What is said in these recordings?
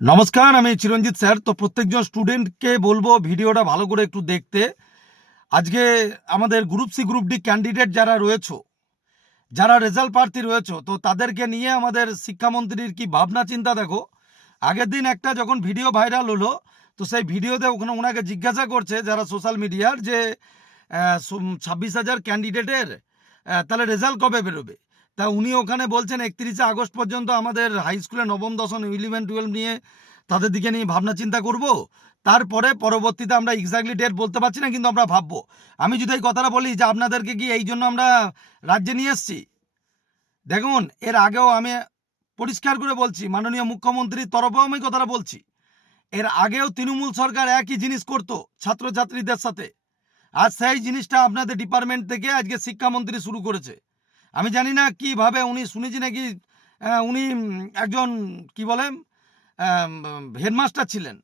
নমস্কার, আমি চিরঞ্জিত স্যার। তো প্রত্যেকজন স্টুডেন্টকে বলবো ভিডিওটা ভালো করে একটু দেখতে। আজকে আমাদের group C group D candidate যারা রয়েছো, যারা রেজাল্ট প্রার্থী রয়েছো, তো তাদেরকে নিয়ে আমাদের শিক্ষামন্ত্রীর কি ভাবনা চিন্তা দেখো। আগের দিন একটা যখন ভিডিও ভাইরাল হলো, তো সেই ভিডিওতে ওখানে ওনাকে জিজ্ঞাসা করছে যারা সোশ্যাল মিডিয়ার যে 26,000 ক্যান্ডিডেটের তাহলে রেজাল্ট কবে বেরোবে। তা উনি ওখানে বলছেন 31শে আগস্ট পর্যন্ত আমাদের হাই স্কুলে নবম দশম 11-12 নিয়ে তাদের দিকে নিয়ে ভাবনা চিন্তা করব। তারপরে পরবর্তীতে আমরা এক্স্যাক্টলি ডেট বলতে পারছি না, কিন্তু আমরা ভাববো। আমি যদি এই কথাটা বলি যে আপনাদেরকে কি এই জন্য আমরা রাজ্যে নিয়ে এসছি, দেখুন এর আগেও আমি পরিষ্কার করে বলছি, মাননীয় মুখ্যমন্ত্রীর তরফেও আমি কথাটা বলছি, এর আগেও তৃণমূল সরকার একই জিনিস করতো ছাত্রছাত্রীদের সাথে। আর সেই জিনিসটা আপনাদের ডিপার্টমেন্ট থেকে আজকে শিক্ষামন্ত্রী শুরু করেছে। আমি জানি না কিভাবে উনি শুনেছি নাকি উনি একজন কি বলেন হেডমাস্টার ছিলেন।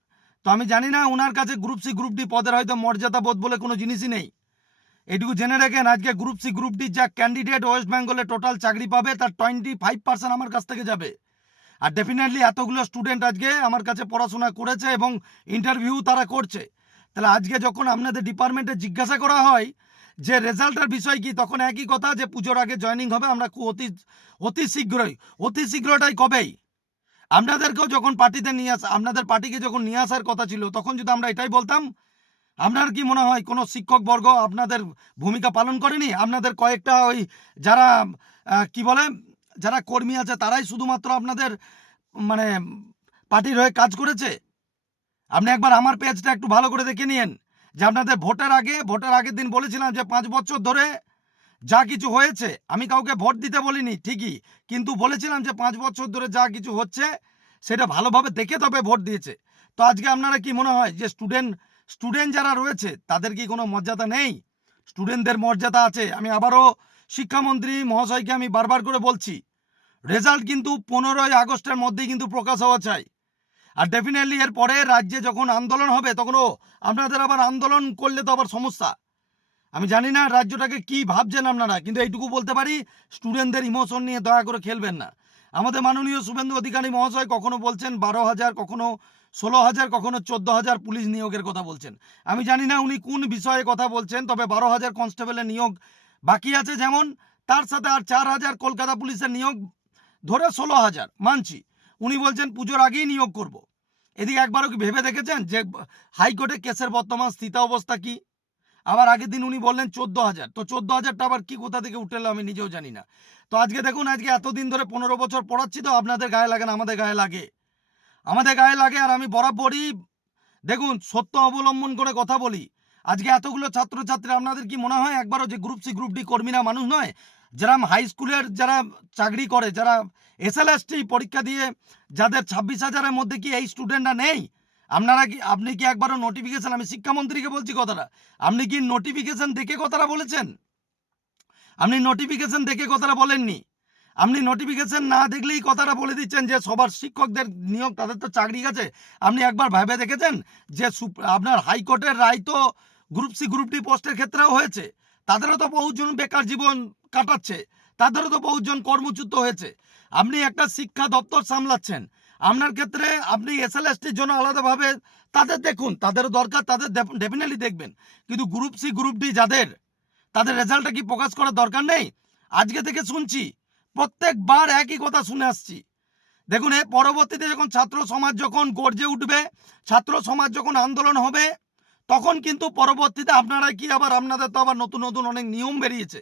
তো আমি জানি না ওনার কাছে গ্রুপ সি গ্রুপ ডি পদের হয়তো মর্যাদা বোধ বলে কোনো জিনিসই নেই। এটুকু জেনে রাখেন, আজকে গ্রুপ সি গ্রুপ ডি যা ক্যান্ডিডেট ওয়েস্ট বেঙ্গলে টোটাল চাকরি পাবে তার 25% আমার কাছ থেকে যাবে। আর ডেফিনেটলি এতগুলো স্টুডেন্ট আজকে আমার কাছে পড়াশোনা করেছে এবং ইন্টারভিউ তারা করছে। তাহলে আজকে যখন আপনাদের ডিপার্টমেন্টে জিজ্ঞাসা করা হয় যে রেজাল্টের বিষয় কি, তখন একই কথা যে পুজোর আগে জয়েনিং হবে, আমরা অতি অতি শীঘ্রই। অতি শীঘ্রটাই কবেই? আপনাদেরকেও যখন পার্টিতে নিয়ে আসা, আপনাদের পার্টিকে যখন নিয়ে আসার কথা ছিল, তখন যদি আমরা এটাই বলতাম, আপনার কি মনে হয় কোনো শিক্ষকবর্গ আপনাদের ভূমিকা পালন করেনি? আপনাদের কয়েকটা ওই যারা কি বলে, যারা কর্মী আছে তারাই শুধুমাত্র আপনাদের মানে পার্টির হয়ে কাজ করেছে? আপনি একবার আমার পেজটা একটু ভালো করে দেখে নিয়েন যে আপনাদের ভোটের আগের দিন বলেছিলাম যে 5 বছর ধরে যা কিছু হয়েছে, আমি কাউকে ভোট দিতে বলিনি ঠিকই, কিন্তু বলেছিলাম যে 5 বছর ধরে যা কিছু হচ্ছে সেটা ভালোভাবে দেখে তবে ভোট দিয়েছে। তো আজকে আপনারা কি মনে হয় যে স্টুডেন্ট যারা রয়েছে তাদের কি কোনো মর্যাদা নেই? স্টুডেন্টদের মর্যাদা আছে। আমি আবারও শিক্ষামন্ত্রী মহাশয়কে আমি বারবার করে বলছি, রেজাল্ট কিন্তু 15ই আগস্টের মধ্যেই কিন্তু প্রকাশ হওয়া চাই। আর ডেফিনেটলি এর পরে রাজ্যে যখন আন্দোলন হবে, তখনও আপনাদের আবার আন্দোলন করলে তো আবার সমস্যা। আমি জানি না রাজ্যটাকে কি ভাবছেন আপনারা, কিন্তু এইটুকু বলতে পারি, স্টুডেন্টদের ইমোশন নিয়ে দয়া করে খেলবেন না। আমাদের মাননীয় শুভেন্দু অধিকারী মহাশয় কখনো বলছেন 12,000, কখনো 16,000, কখনো 14,000 পুলিশ নিয়োগের কথা বলছেন। আমি জানি না উনি কোন বিষয়ে কথা বলছেন, তবে 12,000 কনস্টেবলের নিয়োগ বাকি আছে যেমন, তার সাথে আর 4,000 কলকাতা পুলিশের নিয়োগ, ধরে 16,000 মানছি। উনি বলছেন পুজোর আগেই নিয়োগ করব। এদিকে একবারও কি ভেবে দেখেছেন যে হাইকোর্টে কেসের বর্তমান স্থিতাবস্থা কি? আবার আগের দিন উনি বললেন 14,000, তো 14,000টা আবার কি কোথা থেকে উঠে এলো আমি নিজেও জানি না। তো আজকে দেখুন, আজকে এতদিন ধরে 15 বছর পড়াচ্ছি, তো আপনাদের গায়ে লাগে না, আমাদের গায়ে লাগে। আমাদের গায়ে লাগে। আর আমি বরাবরই দেখুন সত্য অবলম্বন করে কথা বলি। আজকে এতগুলো ছাত্রছাত্রী, আপনাদের কি মনে হয় একবারও যে গ্রুপ সি গ্রুপ ডি কর্মীরা মানুষ নয়? যারা হাই স্কুলের যারা চাকরি করে, যারা এসএলএসটি পরীক্ষা দিয়ে যাদের 26,000-এর মধ্যে কি এই স্টুডেন্টরা নেই? আপনি কি একবারও নোটিফিকেশন, আমি শিক্ষামন্ত্রীকে বলছি কথাটা, আপনি কি নোটিফিকেশন দেখে কথাটা বলেছেন? আপনি নোটিফিকেশন দেখে কথাটা বলেননি। আপনি নোটিফিকেশন না দেখলেই কথাটা বলে দিচ্ছেন যে সবার শিক্ষকদের নিয়োগ, তাদের তো চাকরি গেছে। আপনি একবার ভেবে দেখেছেন যে আপনার হাইকোর্টের রায় তো গ্রুপ সি গ্রুপ ডি পোস্টের ক্ষেত্রেও হয়েছে। তাদেরও তো বহুজন বেকার জীবন কাটাচ্ছে, তাদেরও তো বহুজন কর্মচ্যুত হয়েছে। আপনি একটা শিক্ষা দপ্তর সামলাচ্ছেন, আপনার ক্ষেত্রে আপনি এসএলএসটির জন্য আলাদাভাবে তাদের দেখুন, তাদেরও দরকার, তাদের ডেফিনেটলি দেখবেন। কিন্তু গ্রুপ সি গ্রুপ ডি যাদের, তাদের রেজাল্টটা কি প্রকাশ করার দরকার নেই? আজকে থেকে শুনছি, প্রত্যেকবার একই কথা শুনে আসছি। দেখুন, এর পরবর্তীতে যখন ছাত্র সমাজ যখন গর্জে উঠবে, ছাত্র সমাজ যখন আন্দোলন হবে, তখন কিন্তু পরবর্তীতে আপনারা কি আবার, আপনাদের তো আবার নতুন নতুন অনেক নিয়ম বেরিয়েছে,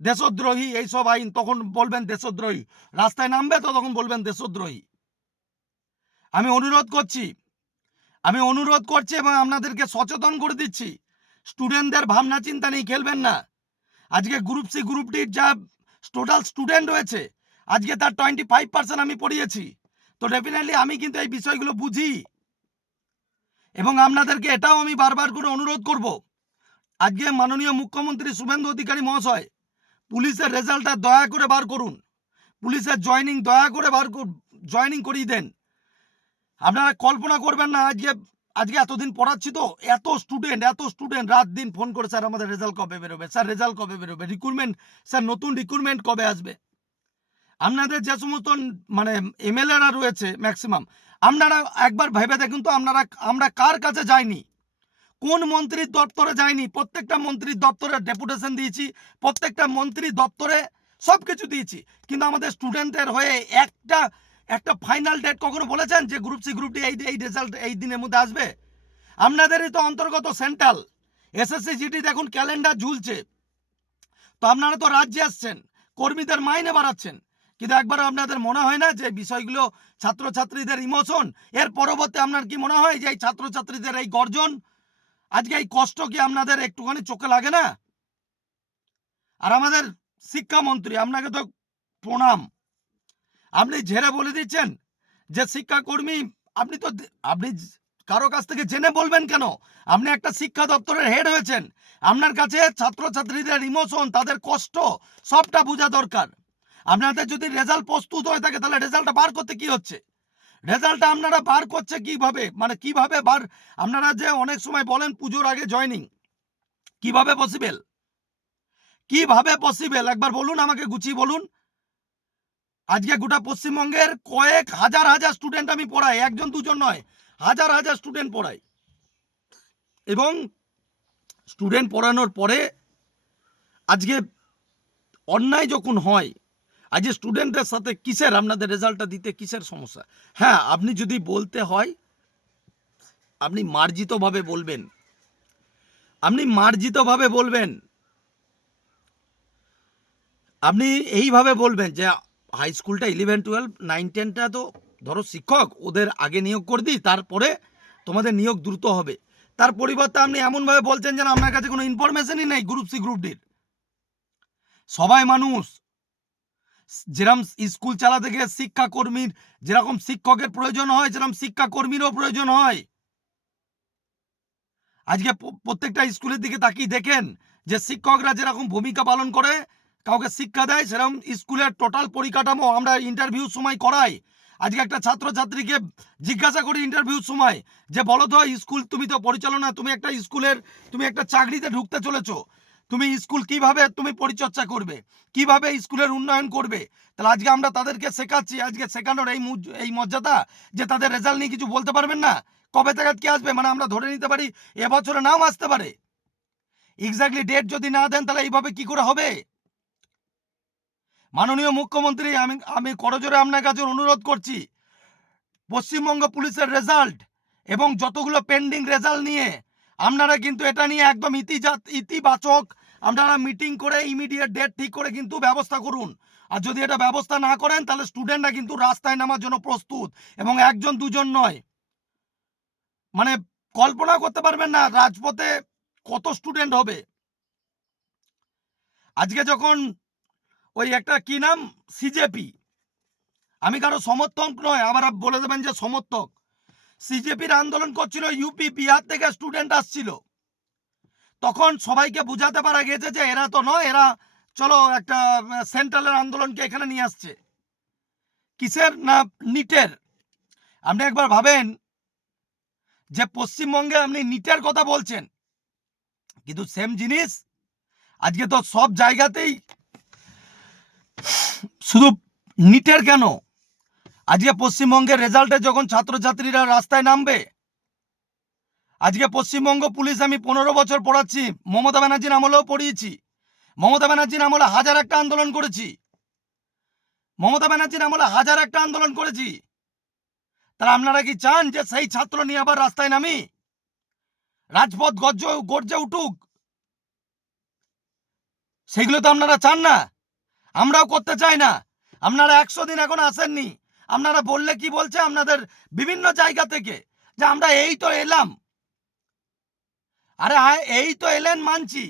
দেশদ্রোহী এইসব আইন, তখন বলবেন দেশদ্রোহী। রাস্তায় নামবে তো তখন বলবেন দেশদ্রোহী। আমি অনুরোধ করছি, এবং আপনাদেরকে সচেতন করে দিচ্ছি, স্টুডেন্টদের ভাবনা চিন্তা নিয়ে খেলবেন না। আজকে গ্রুপ সি গ্রুপ ডির যা টোটাল স্টুডেন্ট রয়েছে, আজকে তার 25% আমি পড়িয়েছি। তো ডেফিনেটলি আমি কিন্তু এই বিষয়গুলো বুঝি, এবং আপনাদেরকে এটাও আমি বারবার করে অনুরোধ করব, আজকে মাননীয় মুখ্যমন্ত্রী শুভেন্দু অধিকারী মহাশয়, পুলিশের রেজাল্টটা দয়া করে বার করুন। পুলিশের জয়নিং দয়া করে জয়নিং করিয়ে দেন। আপনারা কল্পনা করবেন না, আজকে আজকে এতদিন পড়াচ্ছি তো, এত স্টুডেন্ট রাত দিন ফোন করে, স্যার আমাদের রেজাল্ট কবে বেরোবে, স্যার রেজাল্ট কবে বেরোবে, রিক্রুটমেন্ট, স্যার নতুন রিক্রুটমেন্ট কবে আসবে। আপনাদের যে সমস্ত মানে এমএলএরা রয়েছে ম্যাক্সিমাম, আপনারা একবার ভেবে দেখুন তো, আমরা কার কাছে যাইনি, কোন মন্ত্রীর দপ্তরে যায়নি? প্রত্যেকটা মন্ত্রীর দপ্তরে ডেপুটেশন দিয়েছি, প্রত্যেকটা মন্ত্রী দপ্তরে সব কিছু দিয়েছি, কিন্তু আমাদের স্টুডেন্টের হয়ে একটা ফাইনাল ডেট কখনো বলেছেন যে গ্রুপ সি গ্রুপ ডি এই রেজাল্ট এই দিনের মধ্যে আসবে? আপনাদেরই তো অন্তর্গত সেন্ট্রাল এসএসসি জিডি, দেখুন ক্যালেন্ডার ঝুলছে। তো আপনারা তো রাজ্যে আসছেন, কর্মীদের মাইনে বাড়াচ্ছেন, কিন্তু একবার আপনাদের মনে হয় না যে বিষয়গুলো ছাত্রছাত্রীদের ইমোশন, এর পরবর্তী আপনার কি মনে হয় যে এই ছাত্রছাত্রীদের এই গর্জন, আজকে এই কষ্ট কি আপনাদের একটুখানি চোখে লাগে না? আর আমাদের শিক্ষামন্ত্রী, আপনাকে তো প্রণাম, আপনি ঝেড়ে বলে দিচ্ছেন যে শিক্ষাকর্মী, আপনি কারো কাছ থেকে জেনে বলবেন কেন? আপনি একটা শিক্ষা দপ্তরের হেড হয়েছেন, আপনার কাছে ছাত্রছাত্রীদের ইমোশন, তাদের কষ্ট সবটা বোঝা দরকার। আপনাদের যদি রেজাল্ট প্রস্তুত হয়ে থাকে তাহলে রেজাল্টটা বার করতে কি হচ্ছে? রেজাল্টটা আপনারা বার করছে কিভাবে, মানে কিভাবে আপনারা যে অনেক সময় বলেন পুজোর আগে জয়নিং, কিভাবে পসিবল? কিভাবে পসিবল একবার বলুন, আমাকে গুছিয়ে বলুন। আজকে গোটা পশ্চিমবঙ্গের কয়েক হাজার হাজার স্টুডেন্ট আমি পড়াই, একজন দুজন নয়, হাজার হাজার স্টুডেন্ট পড়াই, এবং স্টুডেন্ট পড়ানোর পরে আজকে অন্যায় যখন হয়, আজকে স্টুডেন্টের সাথে কিসের আপনাদের রেজাল্টটা দিতে কিসের সমস্যা? হ্যাঁ, আপনি যদি বলতে হয় আপনি মার্জিতভাবে বলবেন, আপনি মার্জিতভাবে বলবেন, আপনি এইভাবে বলবেন যে হাই স্কুলটা 11-12 9-10টা তো ধরো শিক্ষক ওদের আগে নিয়োগ করে দিই, তারপরে তোমাদের নিয়োগ দ্রুত হবে। তার পরিবর্তে আপনি এমনভাবে বলছেন যেন আপনার কাছে কোনো ইনফরমেশনই নেই গ্রুপ সি গ্রুপ ডির। সবাই মানুষ, যেরকম স্কুল চালাতে গিয়ে শিক্ষাকর্মীর যেরকম শিক্ষকের প্রয়োজন হয়, যেরকম শিক্ষাকর্মীরও প্রয়োজন হয়। আজকে প্রত্যেকটা স্কুলের দিকে তাকিয়ে দেখেন যে শিক্ষকরা যেরকম ভূমিকা পালন করে, কাউকে শিক্ষা দেয়, সেরকম স্কুলের টোটাল পরিকাঠামো আমরা ইন্টারভিউর সময় করাই। আজকে একটা ছাত্রছাত্রীকে জিজ্ঞাসা করি ইন্টারভিউর সময় যে বলো তো স্কুল, তুমি তো পরিচালনা, তুমি একটা স্কুলের, তুমি একটা চাকরিতে ঢুকতে চলেছো, তুমি স্কুল কিভাবে তুমি পরিচর্যা করবে, কিভাবে স্কুলের উন্নয়ন করবে? তাহলে আজকে আমরা তাদেরকে শেখাচ্ছি, আজকে শেখানোর এই মর্যাদা যে তাদের রেজাল্ট নিয়ে কিছু বলতে পারবেন না। কবে থেকে কি আসবে, মানে আমরা ধরে নিতে পারি এবছরে নাও আসতে পারে। এক্স্যাক্টলি ডেট যদি না দেন তাহলে এইভাবে কি করে হবে? মাননীয় মুখ্যমন্ত্রী, আমি করজোরে আপনার কাছে অনুরোধ করছি, পশ্চিমবঙ্গ পুলিশের রেজাল্ট এবং যতগুলো পেন্ডিং রেজাল্ট নিয়ে আপনারা কিন্তু এটা নিয়ে একদম ইতিবাচক আপনারা মিটিং করে ইমিডিয়েট ডেট ঠিক করে কিন্তু ব্যবস্থা করুন। আর যদি এটা ব্যবস্থা না করেন তাহলে স্টুডেন্টরা কিন্তু রাস্তায় নামার জন্য প্রস্তুত, এবং একজন দুজন নয়, মানে কল্পনা করতে পারবেন না রাজপথে কত স্টুডেন্ট হবে। আজকে যখন ওই একটা কি নাম সিজেপি, আমি কারো সমর্থক নয়, আবার বলে দেবেন যে সমর্থক, সিজেপির আন্দোলন করছিল, ইউপি বিহার থেকে স্টুডেন্ট আসছিল, তখন সবাইকে বুঝাতে পারা গেছে যে এরা তো নয়, এরা চলো একটা সেন্ট্রালের আন্দোলনকে এখানে নিয়ে আসছে। কিসের না নিটের। আপনি একবার ভাবেন যে পশ্চিমবঙ্গে আপনি নিটের কথা বলছেন, কিন্তু সেম জিনিস আজকে তো সব জায়গাতেই, শুধু নিটের কেন, আজকে পশ্চিমবঙ্গের রেজাল্টে যখন ছাত্রছাত্রীরা রাস্তায় নামবে, আজকে পশ্চিমবঙ্গ পুলিশ আমি 15 বছর পড়াচ্ছি, মমতা ব্যানার্জির আমলেও পড়িয়েছি, মমতা ব্যানার্জির আমলে হাজার একটা আন্দোলন করেছি, মমতা ব্যানার্জির আমলে হাজার একটা আন্দোলন করেছি। তাহলে আপনারা কি চান যে সেই ছাত্র নিয়ে আবার রাস্তায় নামি, রাজপথ গর্জে উঠুক? সেগুলো তো আপনারা চান না, আমরাও করতে চাই না। আপনারা 100 দিন এখন আসেননি, আপনারা বললে কি বলছে আপনাদের বিভিন্ন জায়গা থেকে যে আমরা এই তো এলাম। আরে এই তো এলেন মানছি,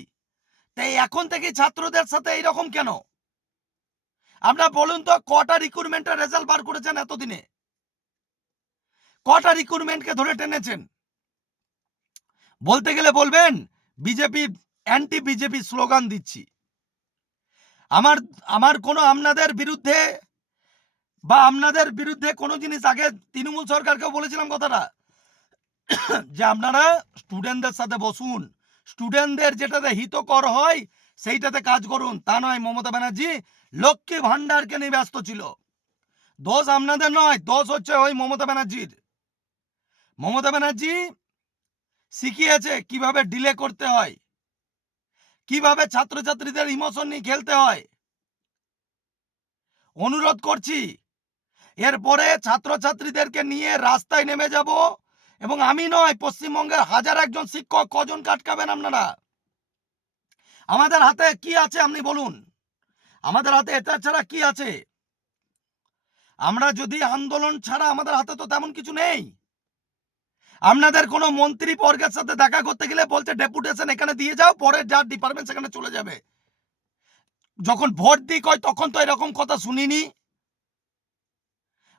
তাই এখন থেকে ছাত্রদের সাথে এইরকম কেন? আপনারা বলুন তো কটা রিক্রুটমেন্টের রেজাল্ট বার করেছেন এতদিনে? কটা রিক্রুটমেন্টকে ধরে টেনেছেন? বলতে গেলে বলবেন বিজেপি, অ্যান্টি বিজেপি স্লোগান দিচ্ছি। আমার কোনো আপনাদের বিরুদ্ধে বা আপনাদের বিরুদ্ধে কোনো জিনিস, আগে তৃণমূল সরকারকেও বলেছিলাম কথাটা, যে আপনারা স্টুডেন্টদের সাথে বসুন, স্টুডেন্টদের যেটাতে হিতকর হয় সেইটাতে কাজ করুন। তা নয়, মমতা ব্যানার্জি লক্ষ্মী ভান্ডারকে নিয়ে ব্যস্ত ছিল। দোষ আপনাদের নয়, দোষ হচ্ছে ওই মমতা ব্যানার্জির। মমতা ব্যানার্জি শিখিয়েছে কিভাবে ডিলে করতে হয়, কিভাবে ছাত্রছাত্রীদের ইমোশন নিয়ে খেলতে হয়। অনুরোধ করছি, এরপরে ছাত্রছাত্রীদেরকে নিয়ে রাস্তায় নেমে যাব, এবং আমি নয়, পশ্চিমবঙ্গের হাজার একজন শিক্ষক, কজন আটকাবেন আপনারা? আমাদের হাতে কি আছে আপনি বলুন? আমাদের হাতে এটা ছাড়া কি আছে? আমরা যদি আন্দোলন ছাড়া, আমাদের হাতে তো তেমন কিছু নেই। আপনাদের কোনো মন্ত্রী বর্গের সাথে দেখা করতে গেলে বলছে ডেপুটেশন এখানে দিয়ে যাও, পরে যার ডিপার্টমেন্ট সেখানে চলে যাবে। যখন ভোট দিক হয় তখন তো এরকম কথা শুনিনি।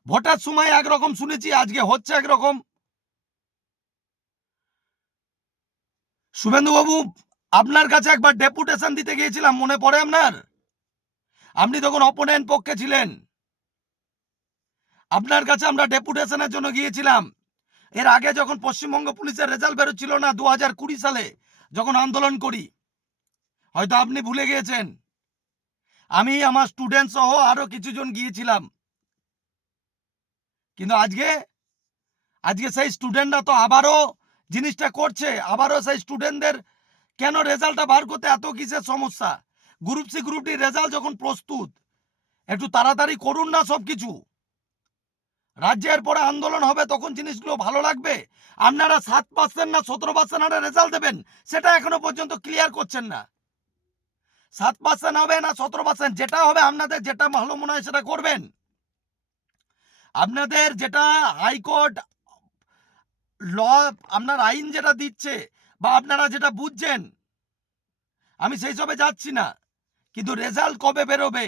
ভোটের সময় একরকম শুনেছি, আজকে হচ্ছে একরকম। শুভেন্দুবাবু, আপনার কাছে একবার ডেপুটেশন দিতে গিয়েছিলাম, মনে পড়ে আপনার? আপনি তখন অপোনেন্ট পক্ষে ছিলেন। আপনার কাছে আমরা ডেপুটেশনের জন্য গিয়েছিলাম। এর আগে যখন পশ্চিমবঙ্গ পুলিশের রেজাল্ট বেরোচ্ছিল না 2020 সালে, যখন আন্দোলন করি, হয়তো আপনি ভুলে গিয়েছেন। আমি আমার স্টুডেন্ট সহ আরো কিছু জন গিয়েছিলাম। কিন্তু আজকে সেই স্টুডেন্টরা তো আবারও জিনিসটা করছে, আবারও সেই স্টুডেন্টদের কেন রেজাল্টটা বার করতে এত কিসের সমস্যা? Group C group D result যখন প্রস্তুত, একটু তাড়াতাড়ি করুন না সব কিছু। রাজ্যের পরে আন্দোলন হবে, তখন জিনিসগুলো ভালো লাগবে। আপনারা 7% না 17% রেজাল্ট দেবেন, সেটা এখনো পর্যন্ত ক্লিয়ার করছেন না। 7% হবে না 17%, যেটা হবে, আপনাদের যেটা ভালো মনে হয় সেটা করবেন। আপনাদের যেটা হাইকোর্ট ল, আপনার আইন যেটা দিচ্ছে, বা আপনারা যেটা বুঝছেন, আমি সেই সবে যাচ্ছি না, কিন্তু রেজাল্ট কবে বেরোবে?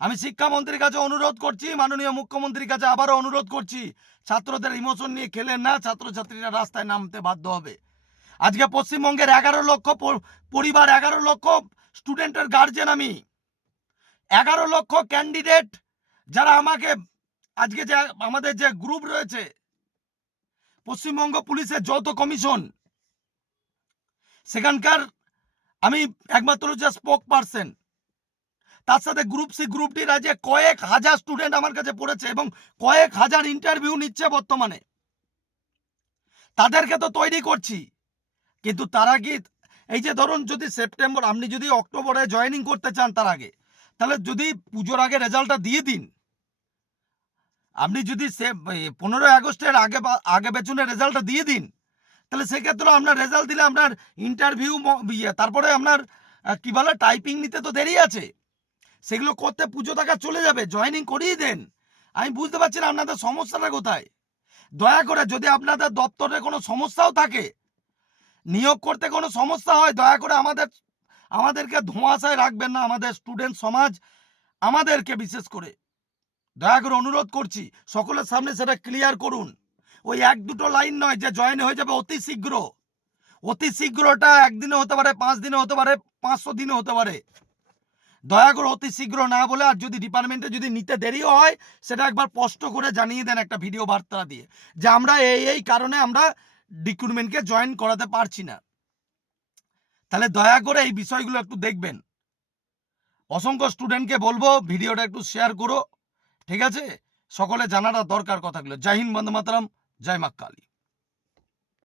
আমি শিক্ষামন্ত্রীর কাছে অনুরোধ করছি, মাননীয় মুখ্যমন্ত্রীর কাছে আবারও অনুরোধ করছি, ছাত্রদের ইমোশন নিয়ে খেলেন না, ছাত্রছাত্রীরা রাস্তায় নামতে বাধ্য হবে। আজকে পশ্চিমবঙ্গের 11 লক্ষ পরিবার, 11 লক্ষ স্টুডেন্টের গার্জেন আমি, 11 লক্ষ ক্যান্ডিডেট যারা আমাকে, আজকে যে আমাদের যে গ্রুপ রয়েছে, পশ্চিমবঙ্গ পুলিশের যৌথ কমিশন, সেখানকার আমি একমাত্র যে স্পোক পার্সন। তার সাথে গ্রুপ সি গ্রুপ ডি রাজ্যে কয়েক হাজার স্টুডেন্ট আমার কাছে পড়েছে, এবং কয়েক হাজার ইন্টারভিউ নিচ্ছে বর্তমানে। তাদেরকে তো তৈরি করছি, কিন্তু তারা কি, এই যে ধরুন, যদি সেপ্টেম্বর, আপনি যদি অক্টোবরে জয়েনিং করতে চান তার আগে, তাহলে যদি পুজোর আগে রেজাল্টটা দিয়ে দিন। আপনি যদি 15 আগস্টের আগে পেছনে রেজাল্টটা দিয়ে দিন, তাহলে সেক্ষেত্রে আপনার রেজাল্ট দিলে আপনার ইন্টারভিউ, তারপরে আপনার কি বলে, টাইপিং নিতে তো দেরি আছে, সেগুলো করতে পুজো টাকা চলে যাবে। জয়েনিং করিয়ে দেন। আমি বুঝতে পারছি না আপনাদের সমস্যাটা কোথায়। দয়া করে, যদি আপনাদের দপ্তরে কোনো সমস্যাও থাকে, নিয়োগ করতে কোনো সমস্যা হয়, দয়া করে আমাদেরকে ধোঁয়াশায় রাখবেন না। আমাদের স্টুডেন্ট সমাজ, আমাদেরকে বিশেষ করে দয়া করে অনুরোধ করছি, সকলের সামনে সেটা ক্লিয়ার করুন। ওই 1-2 লাইন নয় যে জয়েন হয়ে যাবে অতি শীঘ্র। অতি শীঘ্রটা একদিনে হতে পারে, 5 দিনে হতে পারে, 500 দিনে হতে পারে। দয়া করে অতি শীঘ্র না বলে, আর যদি ডিপার্টমেন্টে যদি নিতে দেরিও হয়, সেটা একবার স্পষ্ট করে জানিয়ে দেন একটা ভিডিও বার্তা দিয়ে, যে আমরা এই কারণে আমরা রিক্রুটমেন্টকে জয়েন করাতে পারছি না। তাহলে দয়া করে এই বিষয়গুলো একটু দেখবেন। অসংখ্য স্টুডেন্টকে বলবো ভিডিওটা একটু শেয়ার করো, ঠিক আছে? সকলে জানাটা দরকার কথাগুলো। জয় হিন্দ, বন্দে মাতরম, জয় মা কালী।